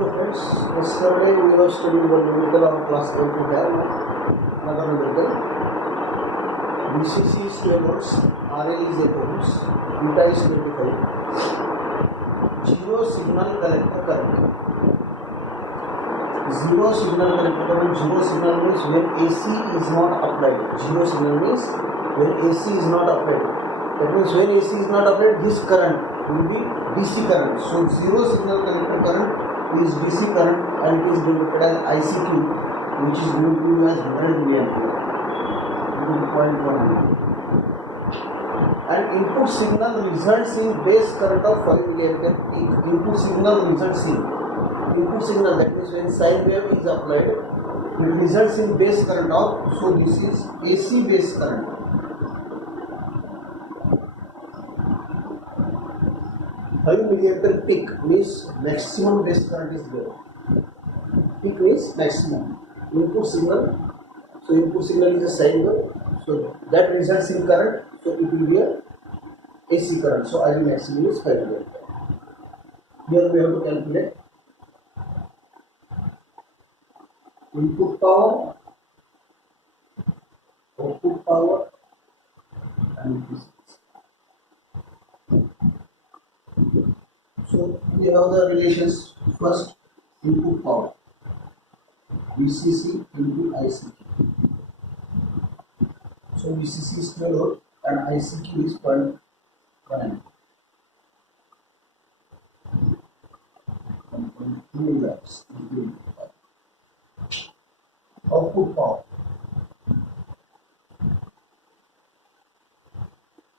Hello friends, yesterday we were studying one numerical of class 8 to 12. Another numerical. VCC is 12 volts, RL is 8 ohms, beta is 25. Zero signal collector current. Zero signal collector current. Zero signal means when AC is not applied. Zero signal means when AC is not applied. That means when AC is not applied, this current will be DC current. So zero signal collector current is DC current and it is denoted as ICQ, which is going to be as 100 milliampere into 0.1. And input signal results in base current of 5 milliampere peak. Input signal results in that means when sine wave is applied, it results in base current of, so this is AC base current. Milliampere peak means maximum base current is there. Peak means maximum. Input signal, so input signal is a sine wave, so that results in current, so it will be a AC current. So I will maximum is 5 milliampere. Here we have to calculate input power, output power, and efficiency. So we have the relations. First, input power, VCC into ICQ. So VCC is 12 volt and ICQ is 0.1. 1.2 watts. Output power.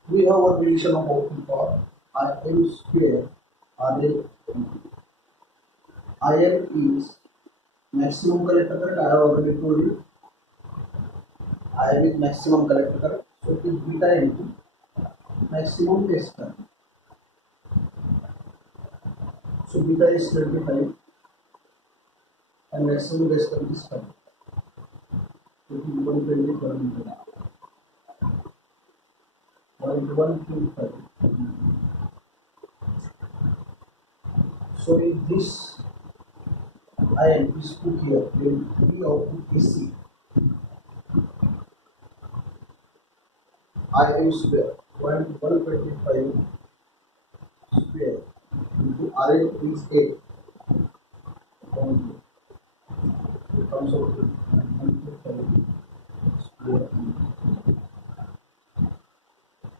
We have one relation of output power. IM square RL. IM is maximum collector current. I have already told you. IM is maximum collector current. So it is beta into maximum base current. So beta is 25 and maximum base current is 5. So it is 120 per meter. 0.125. So if this ion is put here, then we output AC. IM square 125 square into RL is 8. It comes out to 125 square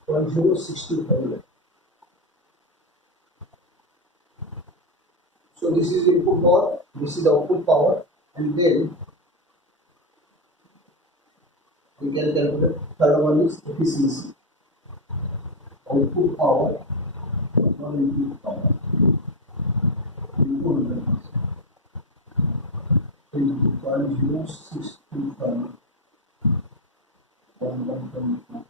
0.065. So this is input power, this is the output power, and then we can calculate third one is efficiency. Output power or input power. Input 100% into 0.065 1.2.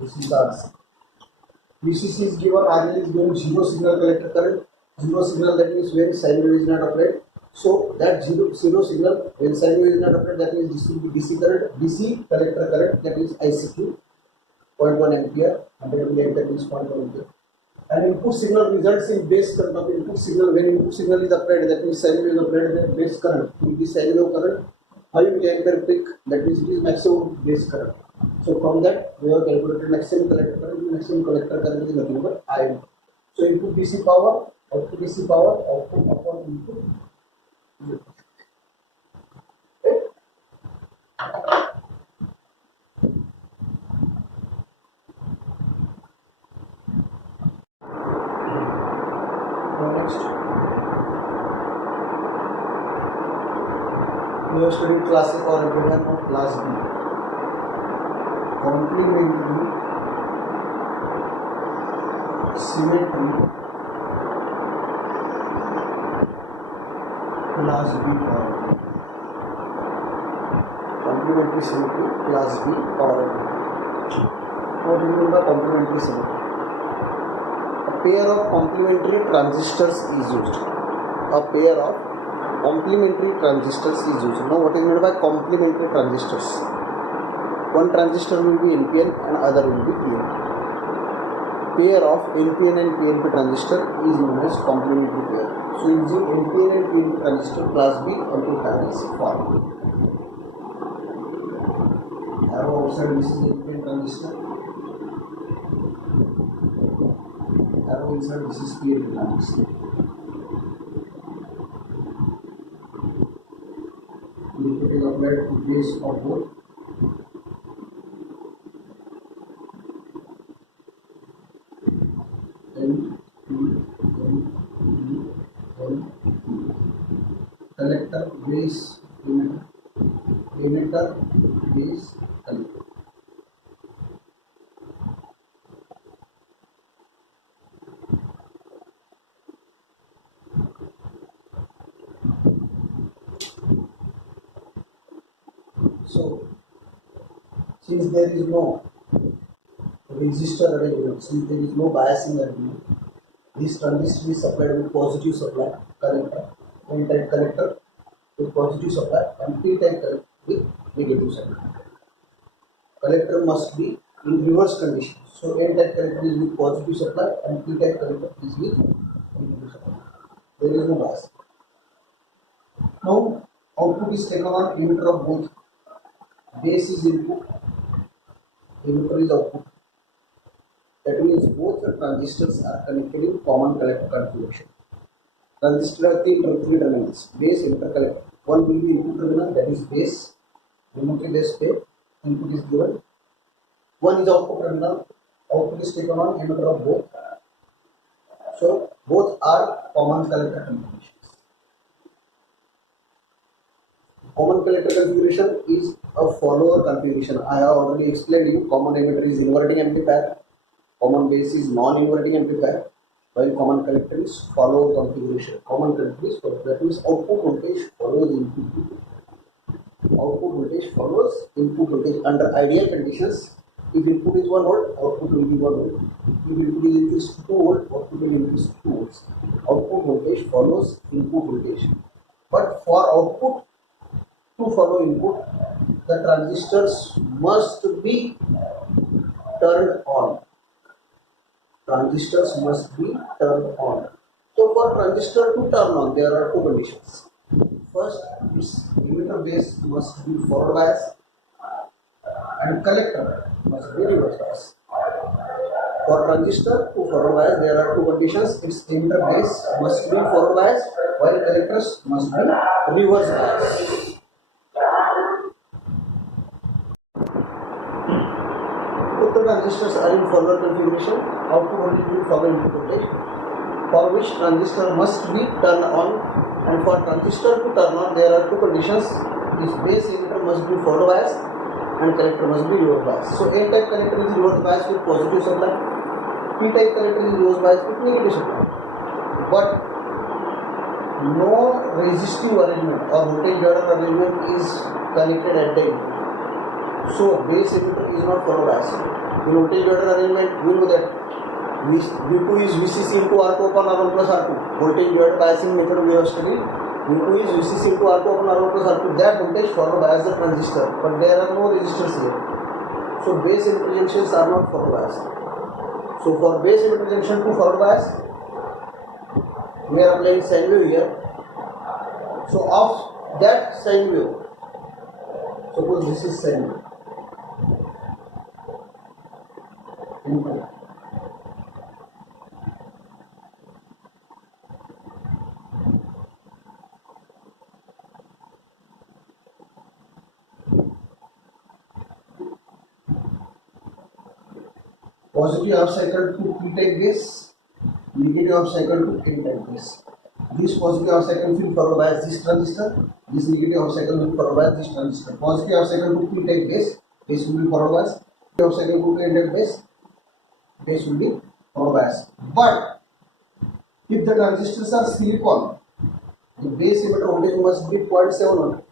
This is the answer. VCC is given, RL is given, zero signal collector current. Zero signal, that means when sine wave is not applied. So that zero signal when sine wave is not applied, that means this will be DC current. DC collector current, that is ICQ, 0.1 ampere. 100 milliampere is 0.1 ampere. And input signal results in base current of input signal. When input signal is applied, that means sine wave is applied, then base current will be sine wave current. 5 milliampere peak, that means it is maximum base current. So from that we have calculated maximum collector current. Maximum collector current is nothing but IM. So input DC power, output DC power, output upon input. Okay. Next, we have studied classic or equivalent of class B. Complementary symmetry class B power. Complementary symmetry class B power. What do you mean by complementary symmetry? A pair of complementary transistors is used. A pair of complementary transistors is used. Now what is meant by complementary transistors? One transistor will be NPN and other will be PNP. Pair of NPN and PNP transistor is known as complementary pair. So using NPN and PNP transistor, class B amplifier is formed. Arrow outside, this is NPN transistor. Arrow inside, this is PNP transistor. Input is applied to base of both. Collector, base, emitter, base, collector. So, since there is no resistor arrangement, since there is no biasing arrangement, this transistor is supplied with positive supply collector, N-type collector with positive supply and P-type collector with negative supply. Collector must be in reverse condition. So N-type collector is with positive supply and P-type collector is with negative supply. There is no bias. Now output is taken on emitter of both. Base is input, emitter is output. That means both the transistors are connected in common collector configuration. Transistor have three terminals: base, emitter, collector. One will be input terminal, that is base. Emitter is pair. Input is given. One is output terminal. Output is taken on emitter of both. So both are common collector configurations. Common collector configuration is a follower configuration. I have already explained you. Common emitter is inverting amplifier. Common base is non-inverting amplifier, while common collector is follower configuration. Common collector is follower. That means output voltage follows input voltage. Output voltage follows input voltage under ideal conditions. If input is 1 volt, output will be 1 volt. If input is increased to 2 volt, output will increase to 2 volts. Output voltage follows input voltage. But for output to follow input, the transistors must be turned on. Transistors must be turned on. So for transistor to turn on, there are two conditions. First, its emitter base must be forward bias and collector must be reverse bias. For transistor to forward bias, there are two conditions. Its emitter base must be forward bias while collectors must be reverse bias. If the transistors are in forward configuration, output voltage will follow input voltage, for which transistor must be turned on, and for transistor to turn on, there are two conditions. Its base emitter must be forward bias and collector must be reverse bias. So N-type collector is reverse bias with positive supply, P-type collector is reverse bias with negative supply. But no resistive arrangement or voltage divider arrangement is connected at the input. So base emitter is not forward bias. In voltage divider arrangement, we know that V2 is VCC into R2 upon R1 plus R2. Voltage divider biasing method we have studied. V2 is VCC into R2 upon R1 plus R2. That voltage forward bias the transistor, but there are no resistors here. So base emitter junctions are not forward bias. So for base emitter junction to forward bias, we are applying sine wave here. So of that sine wave, suppose this is sine wave. Input. Positive half cycle to P-type base, negative half cycle to N-type base. This positive half cycle will forward bias this transistor, this negative half cycle will forward bias this transistor. Positive half cycle to P-type base will be forward bias. Negative half cycle to N-type base will be forward bias. But if the transistors are silicon, the base emitter voltage must be 0.7 volt.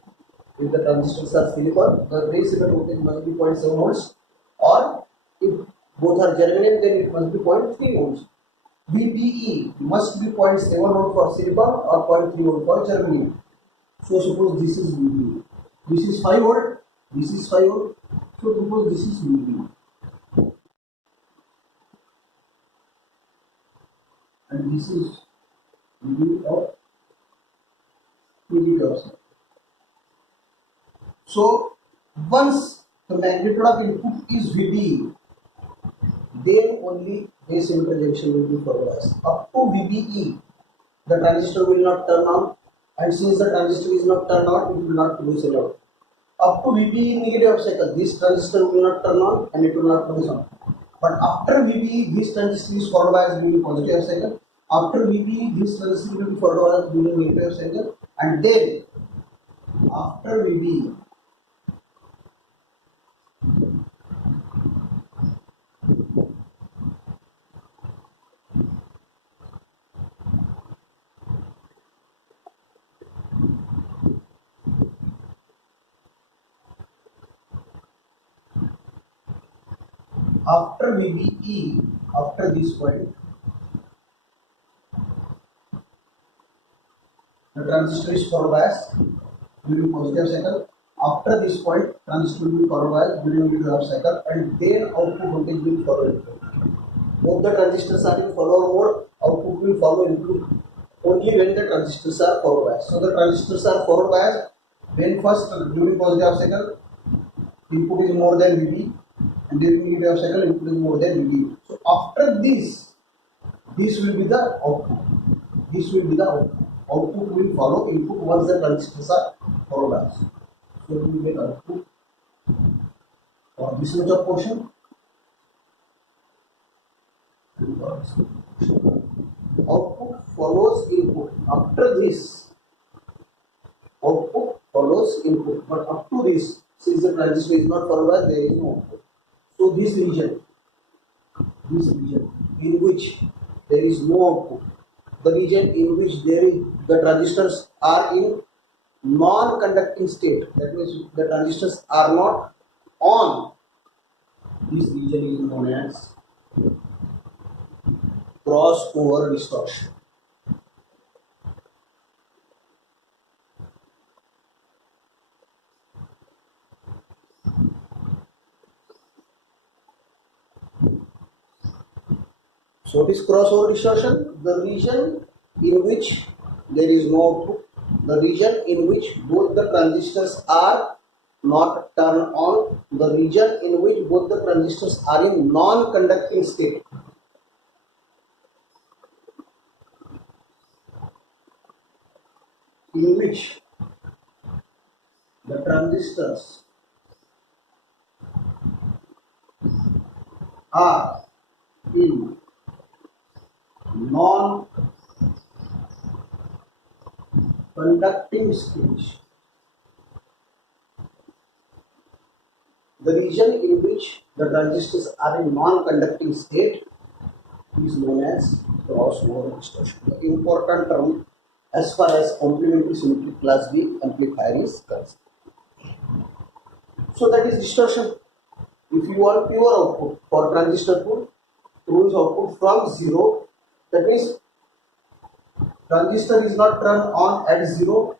If the transistors are silicon, the base emitter voltage must be 0.7 volts, or if both are germanium, then it must be 0.3 volts. VBE must be 0.7 volt for silicon or 0.3 volt for germanium. So suppose this is VB. This is 5 volt. This is 5 volt. So suppose this is VB. And this is VB of negative of. So once the magnitude of input is VB, then only base emitter junction will be polarized. Up to VBE, the transistor will not turn on, and since the transistor is not turned on, it will not produce any output. Up to VBE negative half cycle, this transistor will not turn on and it will not produce output. But after VBE, this transistor is forward biased during positive half cycle. After VBE, this transistor will be forward biased during negative half cycle, and then after VBE, after VBE, after this point, the transistor is forward biased during positive cycle. After this point, transistor will be forward biased during negative half cycle, and then output voltage will follow input. Both the transistors are in follower mode. Output will follow input only when the transistors are forward biased. So the transistors are forward biased when first during positive half cycle input is more than VB, and during negative half cycle input is more than VB. So after this will be the output. This will be the output. Output will follow input once the transistors are forward biased. So we will get output for this much of portion. Output follows input. After this, output follows input. But up to this, since the transistor is not forward biased, there is no output. So this region in which there is no output, the region in which there is the transistors are in non-conducting state, that means the transistors are not on, this region is known as crossover distortion. So what is crossover distortion? The region in which there is no output, the region in which both the transistors are not turned on, the region in which both the transistors are in non-conducting state. In which the transistors are in non-conducting stage. The region in which the transistors are in non-conducting state is known as crossover distortion. The important term as far as complementary symmetric class B amplifier is concerned. So that is distortion. If you want pure output for transistor to produce output from 0, that means transistor is not turned on at 0,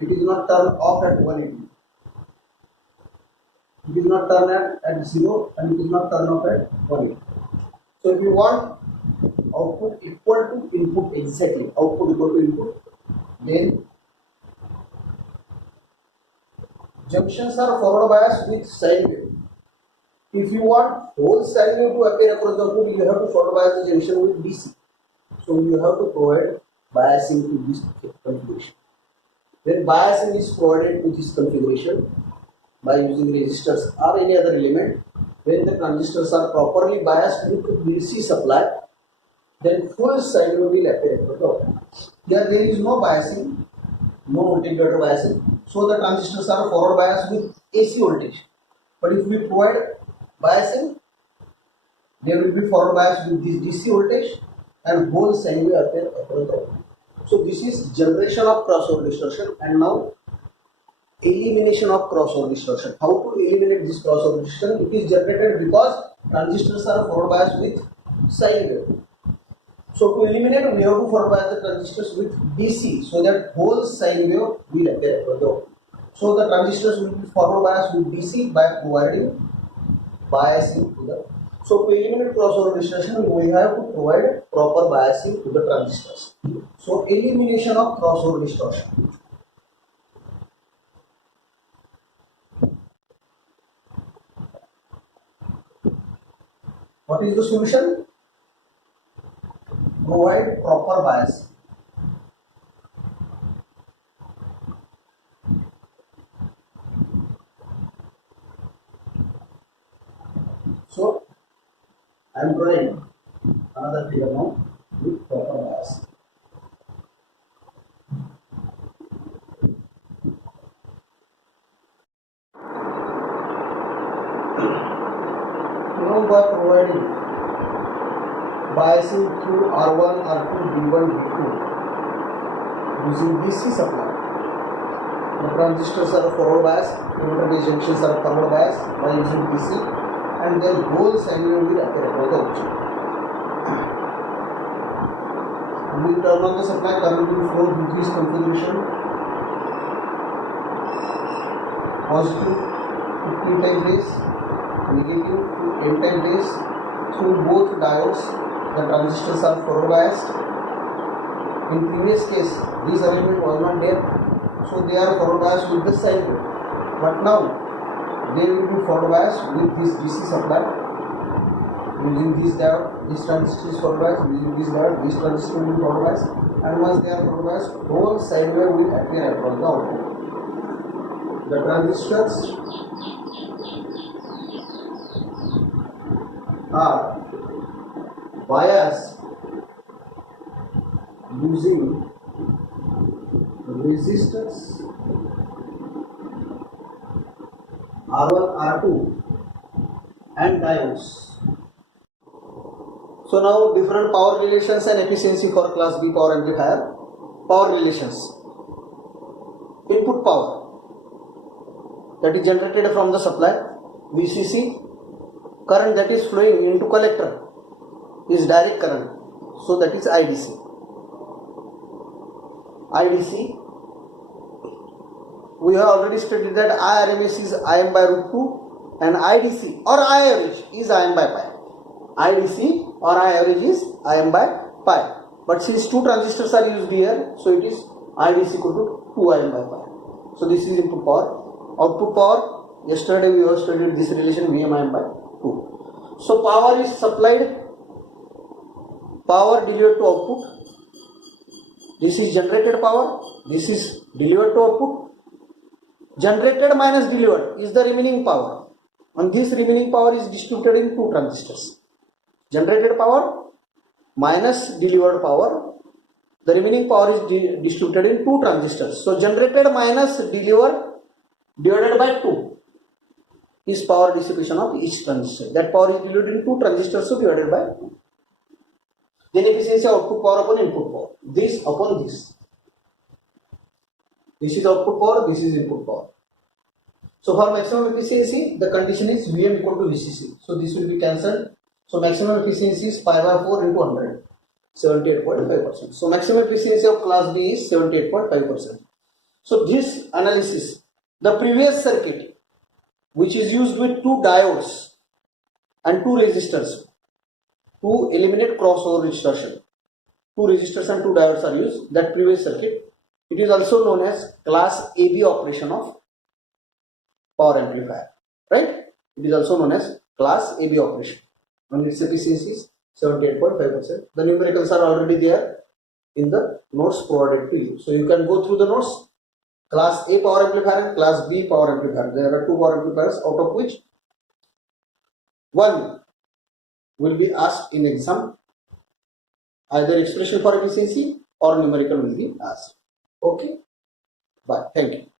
it is not turned off at 180. It is not turned at 0 and it is not turned off at 180. So if you want output equal to input exactly, output equal to input, then junctions are forward biased with sine wave. If you want whole sine wave to appear across the output, you have to forward bias the junction with DC. So you have to provide biasing to this configuration. When biasing is provided to this configuration by using resistors or any other element, when the transistors are properly biased with DC supply, then full sine wave will appear across the output. Here there is no biasing, no voltage divider biasing, so the transistors are forward biased with AC voltage. But if we provide biasing, they will be forward biased with this DC voltage and whole sine wave appear across the output. So this is generation of crossover distortion, and now elimination of crossover distortion. How to eliminate this crossover distortion? It is generated because transistors are forward biased with sine wave. So to eliminate, we have to forward bias the transistors with DC, so that whole sine wave will appear across the output. So the transistors will be forward biased with DC by providing biasing to the. So to eliminate crossover distortion, we have to provide proper biasing to the transistors. So elimination of crossover distortion. What is the solution? Provide proper bias. So I am drawing another figure now with proper bias. Now by providing biasing through R1, R2, D1, D2 using DC supply, the transistors are forward biased, emitter junctions are forward biased by using DC, and then whole sine wave will appear across the object. We turn on the supply, current will flow with this configuration, positive to P-type base, negative to N-type base. Through both diodes, the transistors are forward biased. In previous case, this element was not there, so they are forward biased with the sine wave. But now they will be forward biased with this DC supply. Using this diode, this transistor is forward biased. Using this diode, this transistor will be forward biased. And once they are forward biased, whole sine wave will appear across the output. The transistors are biased using resistors R1, R2 and diodes. So now different power relations and efficiency for class B power amplifier. Power relations. Input power that is generated from the supply, VCC. Current that is flowing into collector is direct current, so that is IDC. IDC, we have already stated that IRMS is Im by root 2 and IDC or I average is Im by pi. IDC or I average is Im by pi. But since two transistors are used here, so it is IDC equal to 2 Im by pi. So this is input power. Output power, yesterday we have studied this relation Vm Im by 2. So power is supplied, power delivered to output. This is generated power, this is delivered to output. Generated minus delivered is the remaining power, and this remaining power is distributed in two transistors. Generated power minus delivered power, the remaining power is distributed in two transistors. So generated minus delivered divided by 2 is power dissipation of each transistor. That power is divided in two transistors, so divided by 2. Then efficiency output power upon input power. This upon this. This is output power, this is input power. So for maximum efficiency, the condition is Vm equal to Vcc. So this will be cancelled. So maximum efficiency is pi by 4 into 100, 78.5%. So maximum efficiency of class B is 78.5%. So this analysis, the previous circuit, which is used with two diodes and two resistors to eliminate crossover distortion. Two resistors and two diodes are used, that previous circuit. It is also known as class AB operation of power amplifier, right? It is also known as class AB operation, and its efficiency is 78.5%. The numericals are already there in the notes provided to you, so you can go through the notes. Class A power amplifier and class B power amplifier. There are two power amplifiers, out of which one will be asked in exam. Either expression for efficiency or numerical will be asked. Okay, bye. Thank you.